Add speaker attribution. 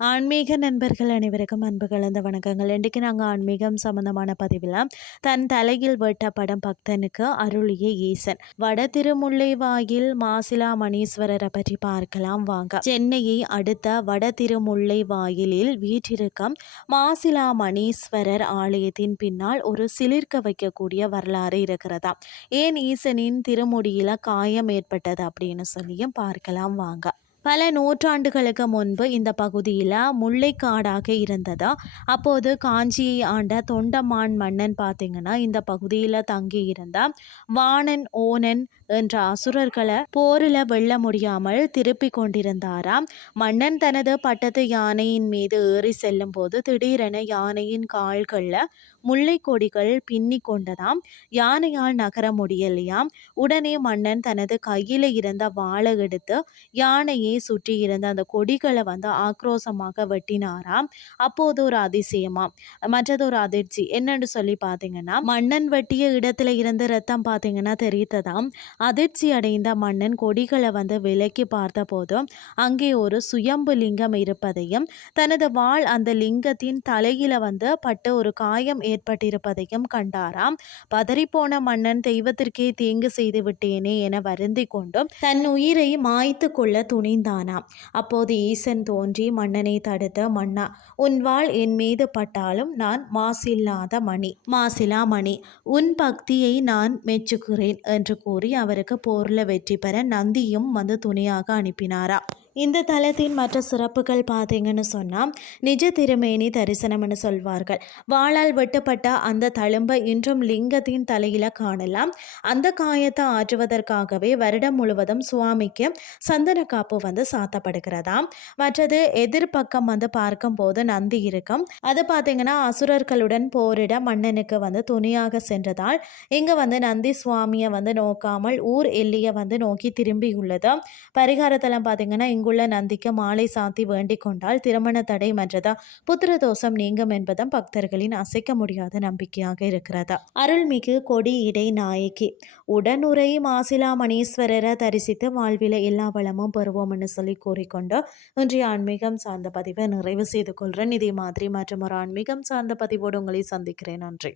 Speaker 1: ஆன்மீக நண்பர்கள் அனைவருக்கும் அன்பு கலந்த வணக்கங்கள். இன்றைக்கு நாங்கள் ஆன்மீகம் சம்பந்தமான பதிவில் தன் தலையில் வெட்டப்படும் பக்தனுக்கு அருளிய ஈசன். வட திருமுல்லை வாயில் மாசிலா மணீஸ்வரரை பற்றி பார்க்கலாம் வாங்க. சென்னையை அடுத்த வட திருமுல்லை வாயிலில் வீற்றிருக்கும் மாசிலா மணீஸ்வரர் ஆலயத்தின் பின்னால் ஒரு சிலிர்க்க வைக்கக்கூடிய வரலாறு இருக்கிறதா? ஏன் ஈசனின் திருமுடியில் காயம் ஏற்பட்டது அப்படின்னு சொல்லியும் பார்க்கலாம் வாங்க. பல நூற்றாண்டுகளுக்கு முன்பு இந்த பகுதியில் முல்லைக்காடாக இருந்ததா? அப்போது காஞ்சியை ஆண்ட தொண்டமான் மன்னன் பார்த்தீங்கன்னா இந்த பகுதியில் தங்கி இருந்தால் வாணன் ஓனன் என்ற அசுரர்களை போரில் வெல்ல முடியாமல் திருப்பி கொண்டிருந்தாராம். மன்னன் தனது பட்டத்து யானையின் மீது ஏறி செல்லும் போது திடீரென யானையின் கால்களில் முல்லை கொடிகள் பின்னி கொண்டதாம். யானையால் நகர முடியலையாம். உடனே மன்னன் தனது கையில் இருந்த வாழை எடுத்து யானையை சுற்றி இருந்த அந்த கொடிகளை வந்து ஆக்ரோசமாக வெட்டினாராம். அப்போது ஒரு அதிசயமா மற்றது ஒரு அதிர்ச்சி. என்னன்னு சொல்லி பார்த்தீங்கன்னா மன்னன் வெட்டிய இடத்துல இருந்து ரத்தம் பார்த்தீங்கன்னா தெரித்ததாம். அதிர்ச்சி அடைந்த மன்னன் கொடிகளை வந்து விலக்கி பார்த்த போதும் அங்கே ஒரு சுயம்பு லிங்கம் இருப்பதையும் தனது வாழ் அந்த லிங்கத்தின் தலையில வந்து பட்டு ஒரு காயம் ஏற்பட்டிருப்பதையும் கண்டாராம். பதறிப்போன மன்னன் தெய்வத்திற்கே தீங்கு செய்து விட்டேனே என வருந்தி கொண்டும் தன் உயிரை மாய்த்து கொள்ள துணிந்தானாம். அப்போது ஈசன் தோன்றி மன்னனை தடுத்த மன்னா உன் வாழ் என் மீது பட்டாலும் நான் மாசில்லாத மணி மாசிலா மணி உன் பக்தியை நான் மெச்சுகிறேன் என்று கூறி அவருக்கு போரில் வெற்றி பெற நந்தியும் வந்து துணையாக அனுப்பினாரா? இந்த தலத்தின் மற்ற சிறப்புகள் பார்த்தீங்கன்னு சொன்னால் நிஜ திருமேனி தரிசனம்னு சொல்வார்கள். வாளால் வெட்டப்பட்ட அந்த தழும்பை இன்றும் லிங்கத்தின் தலையில் காணலாம். அந்த காயத்தை ஆற்றுவதற்காகவே வருடம் முழுவதும் சுவாமிக்கு சந்தன காப்பு வந்து சாத்தப்படுகிறதாம். மற்றது எதிர்பக்கம் வந்து பார்க்கும்போது நந்தி இருக்கும். அது பார்த்தீங்கன்னா அசுரர்களுடன் போரிட மன்னனுக்கு வந்து துணியாக சென்றதால் இங்கே வந்து நந்தி சுவாமியை வந்து நோக்காமல் ஊர் எல்லையை வந்து நோக்கி திரும்பியுள்ளது பரிகாரத்தலம் பார்த்தீங்கன்னா அங்குள்ள நந்திக்கு மாலை சாத்தி வேண்டிக் கொண்டால் திருமண தடை மன்றதா? புத்திர தோஷம் நீங்கும் என்பதும் பக்தர்களின் அசைக்க முடியாத நம்பிக்கையாக இருக்கிறதா? அருள்மிகு கொடி இடை நாயகி உடனுரை மாசிலா மணீஸ்வரரை தரிசித்து வாழ்வில எல்லா வளமும் பெறுவோம்னு சொல்லி கூறிக்கொண்டு இன்றைய ஆன்மீகம் சார்ந்த பதிவை நிறைவு செய்து கொள்கிறேன். இதே மாதிரி மற்றும் ஒரு ஆன்மீகம் சார்ந்த பதிவோடு உங்களை சந்திக்கிறேன். நன்றி.